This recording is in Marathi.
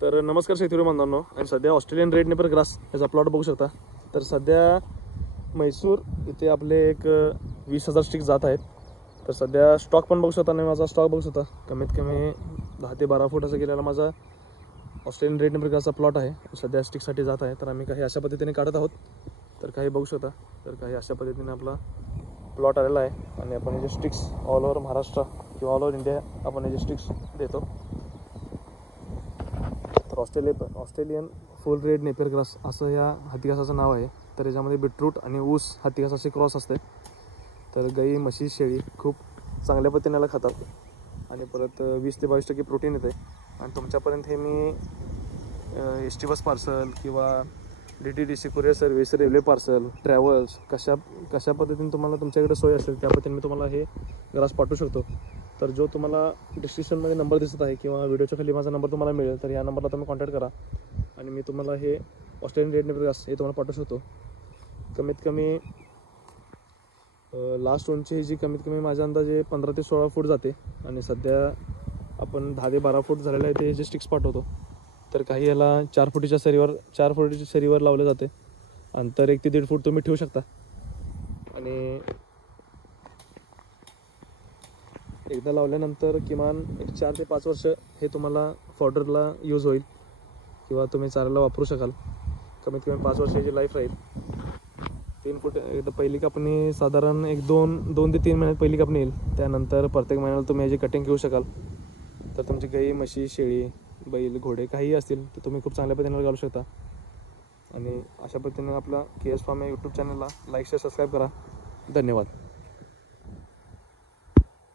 तर नमस्कार शेतकरी बांधवांनो, आणि सध्या ऑस्ट्रेलियन रेड नेपर ग्रास याचा प्लॉट बघू शकता। तर सध्या म्हैसूर इथे आपले एक 20,000 स्टिक जात आहेत। तर सध्या स्टॉक पण बघू शकता, आणि माझा स्टॉक बघू शकता कमीत कमी 10 ते 12 फुटाचा गेलेला माझा ऑस्ट्रेलियन रेड नेपर ग्रासचा प्लॉट आहे। सध्या स्टिकसाठी जात आहे। तर आम्ही काही अशा पद्धतीने काढत आहोत। तर काही बघू शकता, तर काही अशा पद्धतीने आपला प्लॉट आलेला आहे। आणि आपण हे जे स्टिक्स ऑल ओव्हर महाराष्ट्र किंवा ऑल ओव्हर इंडिया आपण हे जे स्टिक्स देतो। तर ऑस्ट्रेलियन फुल रेड नेपियर ग्रास असं या हत्तीघासाचं नाव आहे। तर याच्यामध्ये बीटरूट आणि ऊस हत्तीघासाचे क्रॉस असते। तर गाई, म्हशी, शेळी खूप चांगल्या पद्धतीने याला खातात, आणि परत 20 ते 22% प्रोटीन येते। आणि तुमच्यापर्यंत हे मी एस टी बस पार्सल किंवा DTDC courier service, railway parcel, travels कशा पद्धतीने तुम्हाला तुमच्याकडे सोय असेल त्या पद्धतीने मी तुम्हाला हे ग्रास पाठवू शकतो। तर जो तुम्हाला डिस्क्रिप्शनमध्ये नंबर दिसत आहे किंवा व्हिडिओच्या खाली माझा नंबर तुम्हाला मिळेल, तर या नंबरला तुम्ही कॉन्टॅक्ट करा आणि मी तुम्हाला हे ऑस्ट्रेलियन रेड नेपर ग्रास हे तुम्हाला पाठवू शकतो। कमीत कमी लास्ट उंची जी कमीत कमी माझ्या अंदाजे 15 ते 16 फूट जाते, आणि सध्या आपण 10 ते 12 फूट झालेले आहे ते जे स्टिक्स पाठवतो। तर काही याला 4 फुटीच्या सरीवर लावले जाते। अंतर 1 ते 1.5 फूट तुम्ही ठेवू शकता, आणि एकदा लावल्यानंतर किमान एक 4 ते 5 वर्ष हे तुम्हाला फॉडरला यूज होईल किंवा तुम्ही चारायला वापरू शकाल। कमीत कमी 5 वर्षाची लाईफ राहील। 3 फूट एकदा पहिली कापणी साधारण 2 ते 3 महिन्यात पहिली कापणी येईल। त्यानंतर प्रत्येक महिन्याला तुम्ही याची कटिंग घेऊ शकाल। तर तुमची गाई, म्हशी, शेळी, बैल, घोडे काहीही असतील तर तुम्ही खूप चांगल्या पद्धतीने घालू शकता। आणि अशा पद्धतीने आपला KS फार्म या यूट्यूब चॅनलला लाईक, शेअर, सबस्क्राईब करा। धन्यवाद।